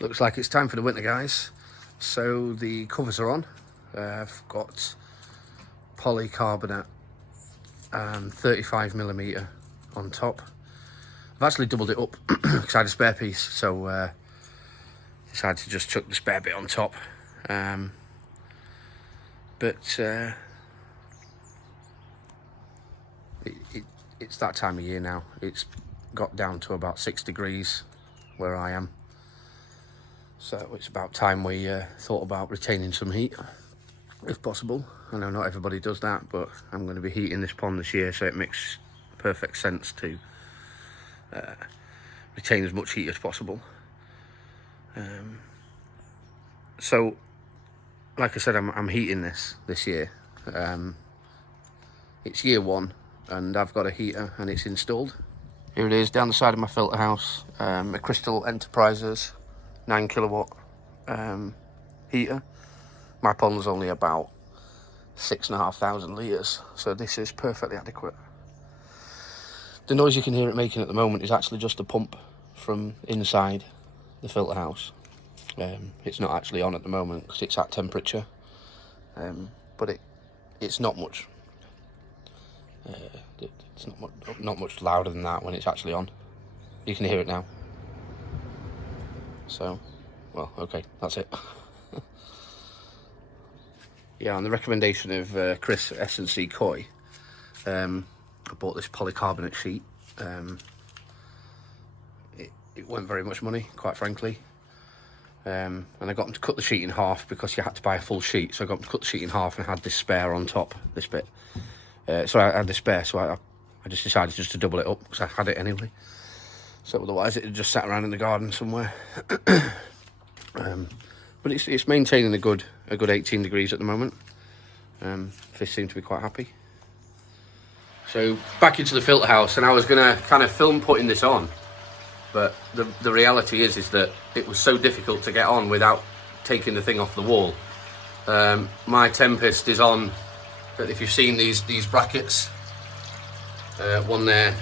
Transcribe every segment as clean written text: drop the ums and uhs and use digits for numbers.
Looks like it's time for the winter, guys. So the covers are on. I've got polycarbonate and 35mm on top. I've actually doubled it up because I had a spare piece, so decided to just chuck the spare bit on top. It's that time of year now. It's got down to about 6 degrees where I am. So it's about time we thought about retaining some heat, if possible. I know not everybody does that, but I'm going to be heating this pond this year, so it makes perfect sense to retain as much heat as possible. So, like I said, I'm heating this year. It's year 1, and I've got a heater, and it's installed. Here it is, down the side of my filter house, a Crystal Enterprises 9kW heater. My pond's only about 6,500 litres, so this is perfectly adequate. The noise you can hear it making at the moment is actually just a pump from inside the filter house. It's not actually on at the moment because it's at temperature, but it's not much. It's not much louder than that when it's actually on. You can hear it now. So, well, okay, that's it. Yeah, on the recommendation of Chris S&C Koi, I bought this polycarbonate sheet. It wasn't very much money, quite frankly. And I got him to cut the sheet in half because you had to buy a full sheet. So I got him to cut the sheet in half and I had this spare on top, this bit. So I had this spare, so I just decided just to double it up because I had it anyway. So otherwise it had just sat around in the garden somewhere. But it's maintaining a good 18 degrees at the moment. Fish seem to be quite happy. So back into the filter house, and I was gonna kind of film putting this on, but the reality is that it was so difficult to get on without taking the thing off the wall. My Tempest is on. If you've seen these brackets, one there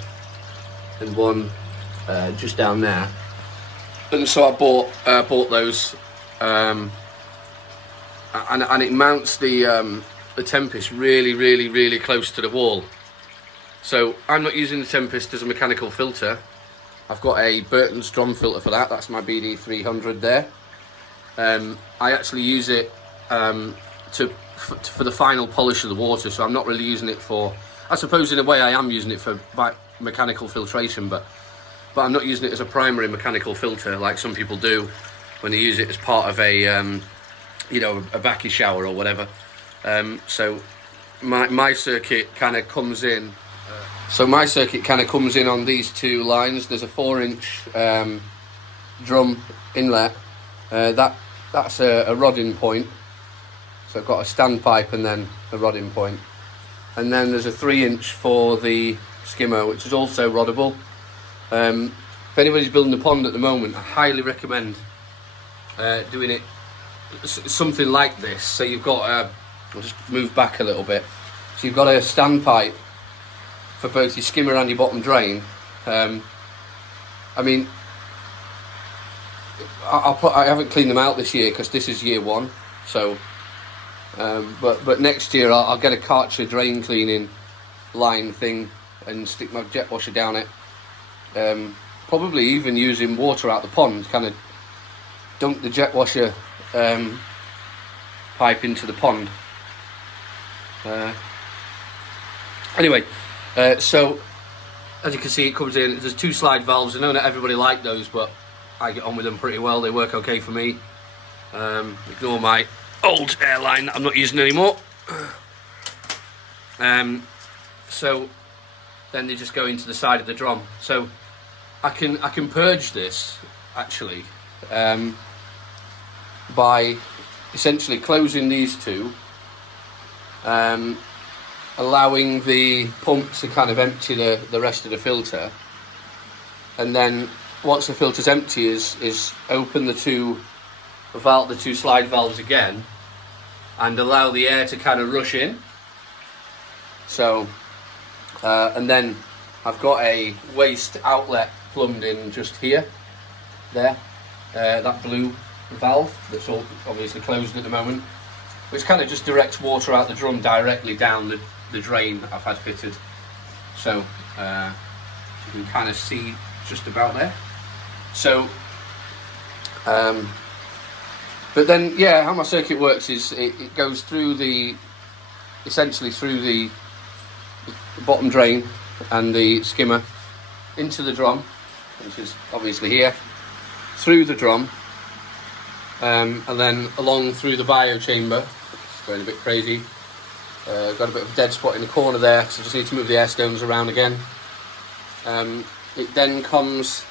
and one just down there, and so I bought those, and it mounts the Tempest really close to the wall. So I'm not using the Tempest as a mechanical filter. I've got a Burtons drum filter for that. That's my BD 300 there. I actually use it for the final polish of the water, so I'm not really using it for, I suppose in a way I am using it for mechanical filtration, but I'm not using it as a primary mechanical filter like some people do when they use it as part of a you know, a backy shower or whatever. So my circuit kind of comes in. On these two lines. There's a 4-inch drum inlet. That's a rodding point. So I've got a standpipe and then a rodding point. And then there's a 3-inch for the skimmer, which is also roddable. If anybody's building a pond at the moment, I highly recommend doing it something like this. So you've got I'll just move back a little bit. So you've got a standpipe for both your skimmer and your bottom drain. I mean, I haven't cleaned them out this year because this is year 1. So, but next year I'll get a Karcher drain cleaning line thing and stick my jet washer down it. Probably even using water out the pond, kind of dunk the jet washer pipe into the pond. Anyway, so as you can see, it comes in. There's 2 slide valves. I know not everybody like those, but I get on with them pretty well. They work okay for me. Ignore my old airline that I'm not using anymore. So then they just go into the side of the drum. So I can purge this actually by essentially closing these 2. Allowing the pump to kind of empty the rest of the filter, and then once the filter's empty is open the two slide valves again and allow the air to kind of rush in. So and then I've got a waste outlet plumbed in just here, there, that blue valve that's all obviously closed at the moment, which kind of just directs water out the drum directly down the drain that I've had fitted. So you can kind of see just about there. So but then, yeah, how my circuit works is it goes through essentially through the bottom drain and the skimmer into the drum, which is obviously here, through the drum, and then along through the bio chamber. It's going a bit crazy. Got a bit of a dead spot in the corner there, so I just need to move the air stones around again. It then comes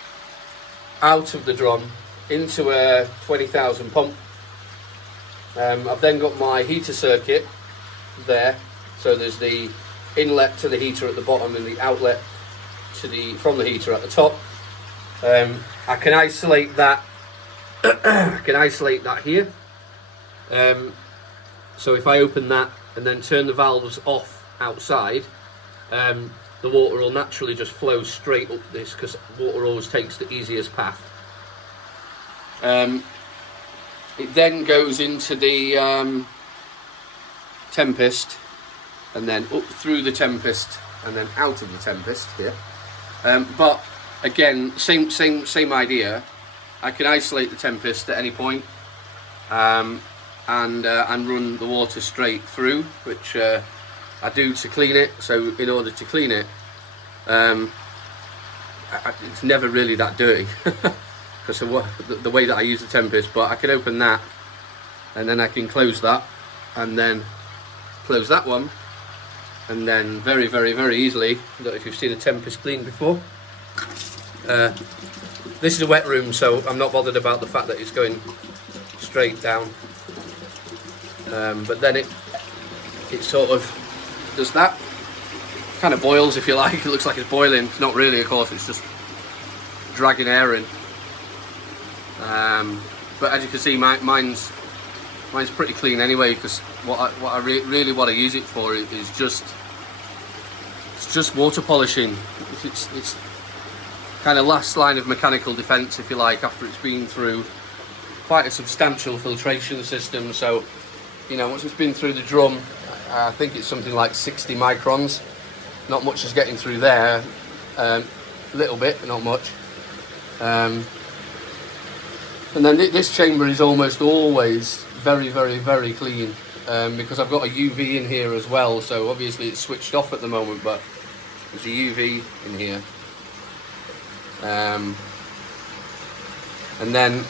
out of the drum into a 20,000 pump. I've then got my heater circuit there, so there's the inlet to the heater at the bottom and the outlet from the heater at the top. I can isolate that. I can isolate that here. So if I open that and then turn the valves off outside, the water will naturally just flow straight up this, because water always takes the easiest path. It then goes into the Tempest, and then up through the Tempest, and then out of the Tempest here. But again, same idea. I can isolate the Tempest at any point, and run the water straight through, which I do to clean it. So in order to clean it, it's never really that dirty. Because of the way that I use the Tempest. But I can open that, and then I can close that, and then close that one, and then very, very, very easily, I don't know if you've seen a Tempest clean before. This is a wet room, so I'm not bothered about the fact that it's going straight down. But then it sort of does that, kind of boils, if you like. It looks like it's boiling. It's not really, of course, it's just dragging air in. But as you can see, mine's pretty clean anyway, because what I really want to use it for is just water polishing. It's kind of last line of mechanical defence, if you like, after it's been through quite a substantial filtration system. So, you know, once it's been through the drum, I think it's something like 60 microns. Not much is getting through there. A little bit, but not much. And then this chamber is almost always very, very, very clean, because I've got a UV in here as well. So obviously it's switched off at the moment, but there's a UV in here. And then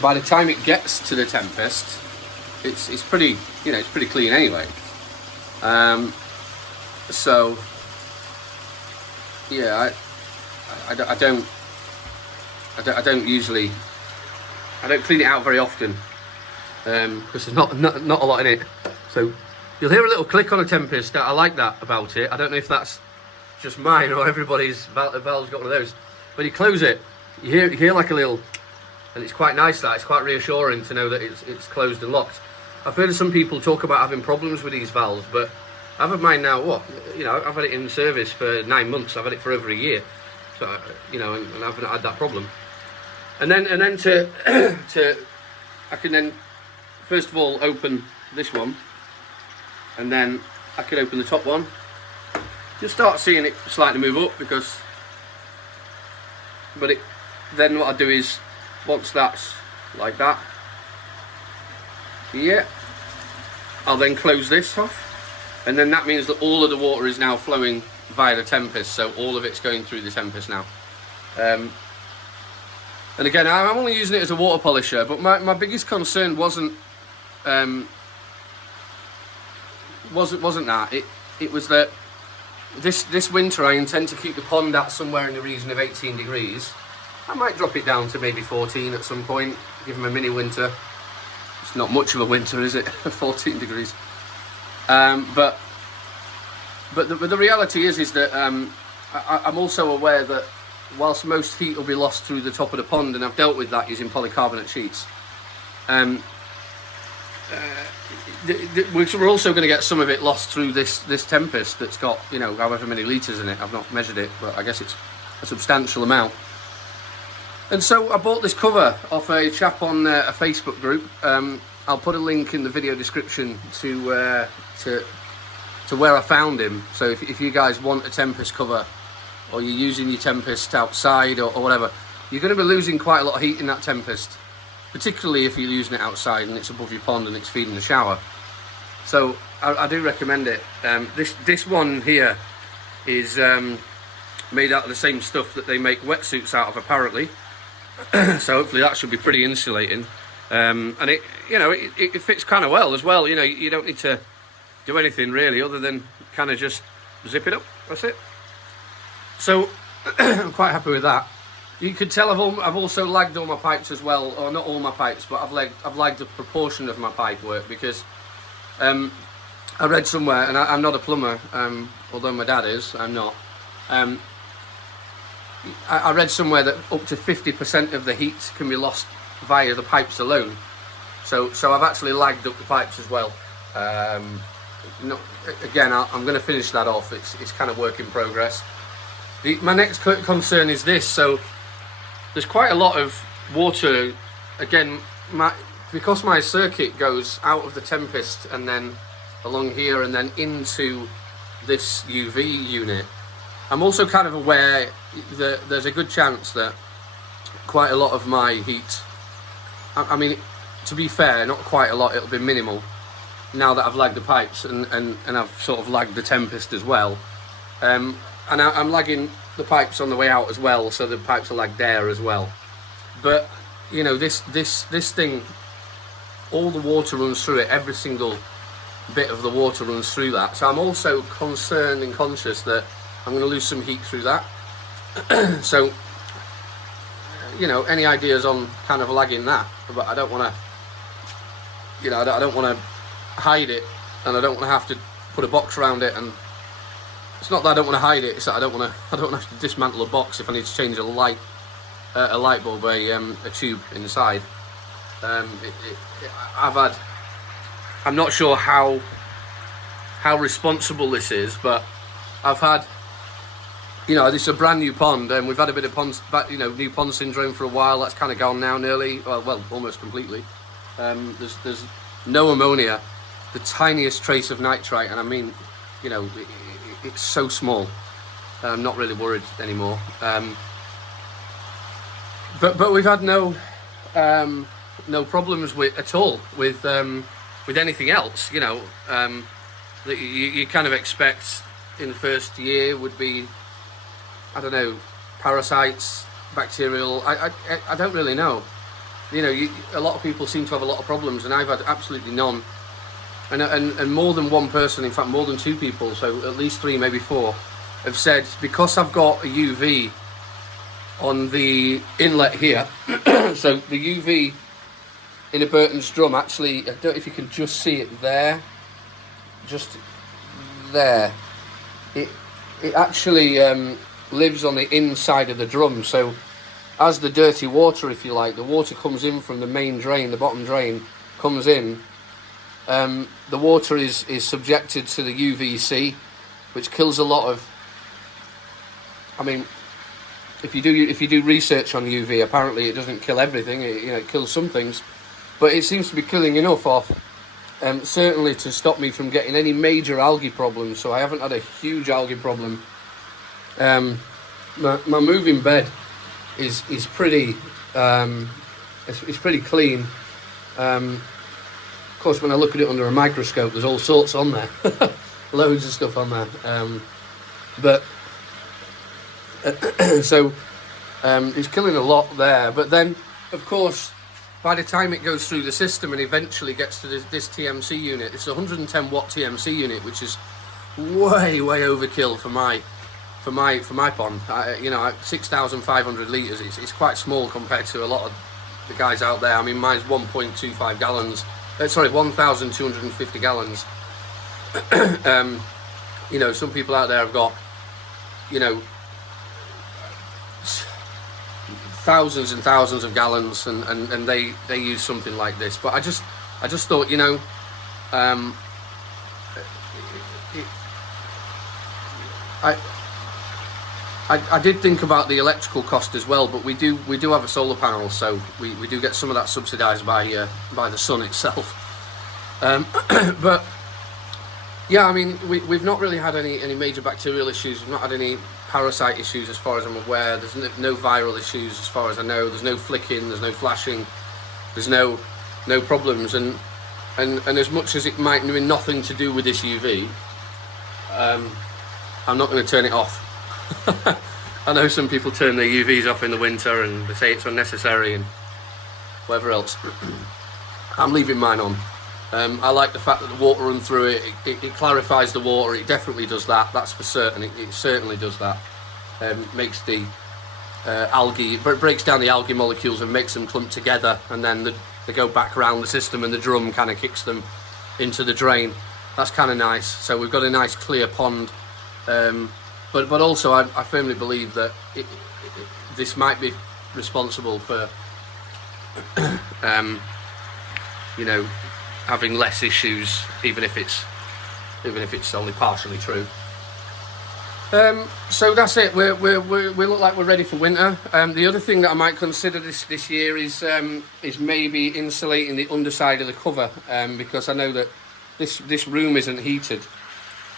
by the time it gets to the Tempest, it's pretty, you know, it's pretty clean anyway. So yeah, I don't usually. I don't clean it out very often, because there's not a lot in it. So you'll hear a little click on a Tempest. I like that about it. I don't know if that's just mine or everybody's valve's got one of those. When you close it, you hear like a little, and it's quite nice. That it's quite reassuring to know that it's closed and locked. I've heard of some people talk about having problems with these valves, but I've had mine now. I've had it in service for 9 months. I've had it for over a year, so and I haven't had that problem. And then to I can then first of all open this one, and then I can open the top one. You'll start seeing it slightly move up, then what I do is, once that's like that, yeah, I'll then close this off, and then that means that all of the water is now flowing via the Tempest, so all of it's going through the Tempest now. And again, I'm only using it as a water polisher, but my biggest concern wasn't that. It was that this winter I intend to keep the pond at somewhere in the region of 18 degrees. I might drop it down to maybe 14 at some point, give them a mini winter. It's not much of a winter, is it? 14 degrees. But the reality is that I'm also aware that whilst most heat will be lost through the top of the pond, and I've dealt with that using polycarbonate sheets, we're also going to get some of it lost through this Tempest that's got, you know, however many litres in it. I've not measured it, but I guess it's a substantial amount. And so I bought this cover off a chap on a Facebook group. I'll put a link in the video description to where I found him. So if you guys want a Tempest cover, or you're using your Tempest outside or whatever, you're going to be losing quite a lot of heat in that Tempest, particularly if you're using it outside and it's above your pond and it's feeding the shower. So I do recommend it. This one here is made out of the same stuff that they make wetsuits out of, apparently. So hopefully that should be pretty insulating. And it fits kind of well as well. You know, you don't need to do anything really other than kind of just zip it up. That's it. So I'm quite happy with that. You could tell I've also lagged all my pipes as well, or not all my pipes, but I've lagged a proportion of my pipe work, because I read somewhere, and I'm not a plumber, although my dad is. I'm not. I read somewhere that up to 50% of the heat can be lost via the pipes alone. So I've actually lagged up the pipes as well. Again, I'm going to finish that off. It's kind of work in progress. My next concern is this. So there's quite a lot of water. Again, because my circuit goes out of the Tempest and then along here and then into this UV unit, I'm also kind of aware that there's a good chance that quite a lot of my heat, I mean, to be fair, not quite a lot, it'll be minimal now that I've lagged the pipes and I've sort of lagged the Tempest as well. And I'm lagging the pipes on the way out as well, so the pipes are lagged there as well. But you know, this thing, all the water runs through it. Every single bit of the water runs through that. So I'm also concerned and conscious that I'm going to lose some heat through that. So, you know, any ideas on kind of lagging that? But I don't want to, you know, I don't want to hide it, and I don't want to have to put a box around it. And it's not that I don't want to hide it; it's that I don't want to have to dismantle a box if I need to change a light bulb, a tube inside. I'm not sure how responsible this is, but I've had, you know, this is a brand new pond, and we've had a bit of new pond syndrome for a while. That's kind of gone now, nearly, well, almost completely. There's no ammonia, the tiniest trace of nitrite, and I mean, you know, it's so small. I'm not really worried anymore. But we've had no problems at all with anything else. You know, that you kind of expect in the first year would be, I don't know, parasites, bacterial. I don't really know. You know, a lot of people seem to have a lot of problems, and I've had absolutely none. And more than one person, in fact more than two people, so at least three, maybe four, have said, because I've got a UV on the inlet here, so the UV in a Burtons drum, actually, I don't know if you can just see it there, just there, it actually lives on the inside of the drum. So as the dirty water, if you like, the water comes in from the main drain, the bottom drain comes in, the water is subjected to the UVC, which kills a lot of, I mean, if you do research on UV, apparently it doesn't kill everything. It kills some things, but it seems to be killing enough off, certainly to stop me from getting any major algae problems. So I haven't had a huge algae problem. My moving bed is pretty it's pretty clean. Of course, when I look at it under a microscope, there's all sorts on there, loads of stuff on there. But so it's killing a lot there. But then, of course, by the time it goes through the system and eventually gets to this TMC unit, it's a 110 watt TMC unit, which is way overkill for my pond. 6,500 litres. It's quite small compared to a lot of the guys out there. I mean, mine's 1.25 gallons. Sorry, 1,250 gallons. Some people out there have got, thousands and thousands of gallons, and they use something like this. But I just thought, I did think about the electrical cost as well, but we do have a solar panel, so we do get some of that subsidised by the sun itself. But yeah, I mean, we've not really had any major bacterial issues. We've not had any parasite issues as far as I'm aware. There's no viral issues as far as I know. There's no flicking, there's no flashing, there's no problems. And as much as it might mean nothing to do with this UV, I'm not going to turn it off. I know some people turn their UVs off in the winter and they say it's unnecessary and whatever else. I'm leaving mine on. I like the fact that the water runs through it. It clarifies the water. It definitely does that. That's for certain. It certainly does that. Makes the algae, but it breaks down the algae molecules and makes them clump together, and then they go back around the system, and the drum kind of kicks them into the drain. That's kind of nice. So we've got a nice clear pond. But also I firmly believe that this might be responsible for you know, having less issues, even if it's only partially true. So that's it. We look like we're ready for winter. The other thing that I might consider this year is maybe insulating the underside of the cover, because I know that this room isn't heated.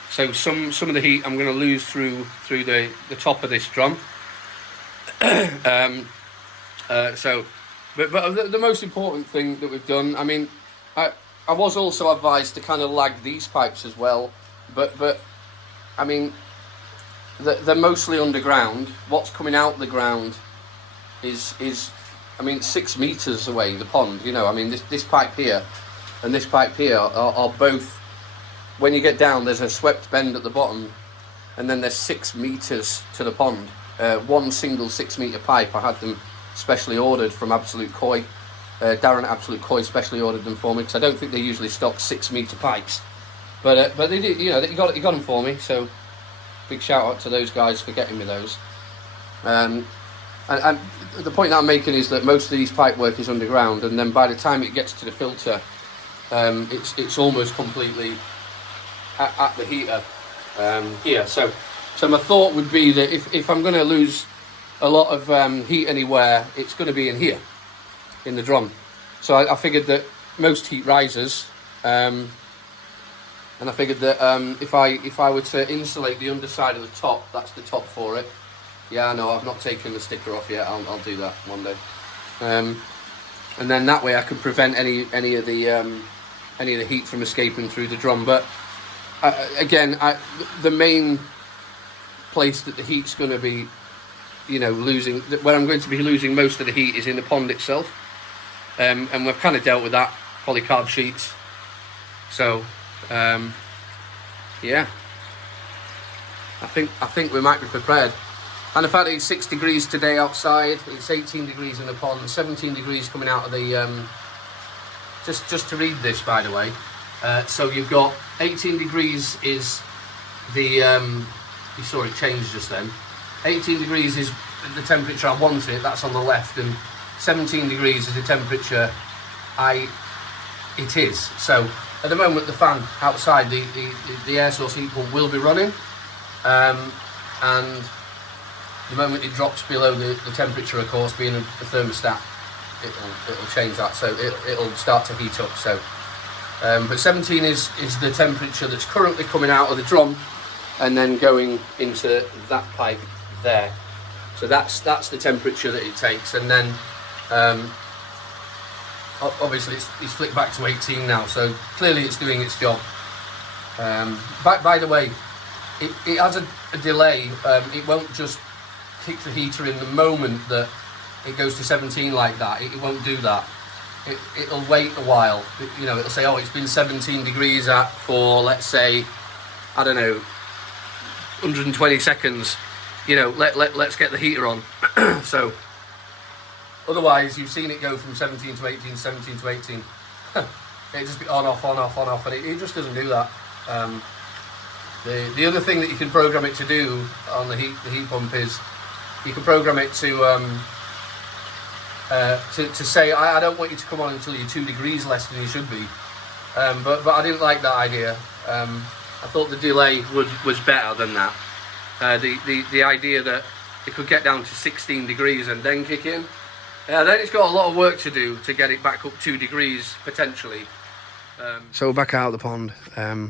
So some of the heat I'm going to lose through the top of this drum. But the most important thing that we've done, I mean, I was also advised to kind of lag these pipes as well, but I mean, they're mostly underground. What's coming out the ground is I mean, 6 meters away, the pond. You know, I mean, this pipe here and this pipe here are both. When you get down, there's a swept bend at the bottom, and then there's 6 meters to the pond. One single 6 meter pipe. I had them specially ordered from S&C Koi. Darren at S&C Koi specially ordered them for me, because I don't think they usually stock 6 meter pipes. But they did, you know, he got them for me. So big shout out to those guys for getting me those. And the point that I'm making is that most of these pipe work is underground, and then by the time it gets to the filter, it's almost completely at the heater here. So my thought would be that if I'm going to lose a lot of heat anywhere, it's going to be in here, in the drum. So I figured that most heat rises, and I figured that if I were to insulate the underside of the top, that's the top for it. Yeah, no, I've not taken the sticker off yet. I'll do that one day. And then that way I can prevent any of the heat from escaping through the drum. But again, the main place that the heat's going to be, you know, where I'm going to be losing most of the heat is in the pond itself. And we've kind of dealt with that, polycarb sheets. So, yeah, I think we might be prepared. And the fact that it's 6 degrees today outside, it's 18 degrees in the pond, 17 degrees coming out of the, just to read this, by the way. So you've got 18 degrees is the, you saw it change just then. 18 degrees is the temperature I want it, that's on the left, and 17 degrees is the temperature it is. So at the moment the fan outside, the air source heat pump will be running, and the moment it drops below the temperature, of course, being a thermostat, it'll change that, so it'll start to heat up. So but 17 is the temperature that's currently coming out of the drum and then going into that pipe there. So that's the temperature that it takes, and then obviously it's flicked back to 18 now, so clearly it's doing its job. By the way, it has a delay. It won't just kick the heater in the moment that it goes to 17 like that. It won't do that. It'll wait a while. You know, it'll say, oh, it's been 17 degrees for, let's say, I don't know, 120 seconds. You know, let's get the heater on. So otherwise you've seen it go from 17 to 18, 17 to 18. It just be on, off, on, off, on, off, and it just doesn't do that. The other thing that you can program it to do on the heat pump is you can program it to say, I don't want you to come on until you're 2 degrees less than you should be. But I didn't like that idea. I thought the delay was better than that. The idea that it could get down to 16 degrees and then kick in. Then it's got a lot of work to do to get it back up 2 degrees potentially. So back out of the pond,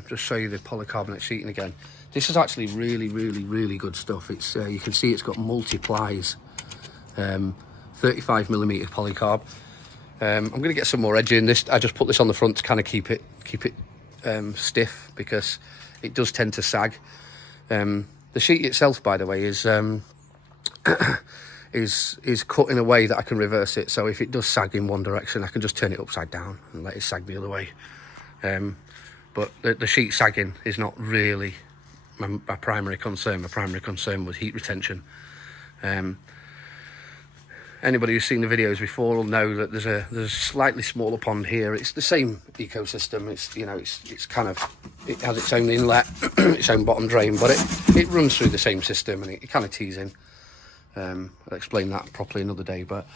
just show you the polycarbonate sheeting again. This is actually really good stuff. It's you can see it's got multi-plies, 35mm polycarb. I'm going to get some more edge in this. I just put this on the front to kind of keep it stiff, because it does tend to sag. The sheet itself, by the way, is cut in a way that I can reverse it. So if it does sag in one direction, I can just turn it upside down and let it sag the other way. But the sheet sagging is not really my primary concern. My primary concern was heat retention. Anybody who's seen the videos before will know that there's a slightly smaller pond here. It's the same ecosystem. It's, you know, it's kind of, it has its own inlet, its own bottom drain, but it runs through the same system, and it kind of tees in. I'll explain that properly another day, but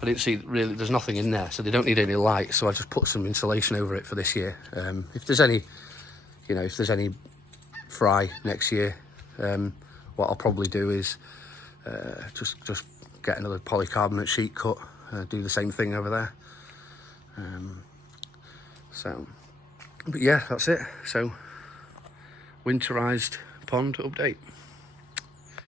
I didn't see really, there's nothing in there, so they don't need any light, so I just put some insulation over it for this year. If there's any, you know, if there's any fry next year, what I'll probably do is just get another polycarbonate sheet cut, do the same thing over there. But yeah, that's it. So winterized pond update.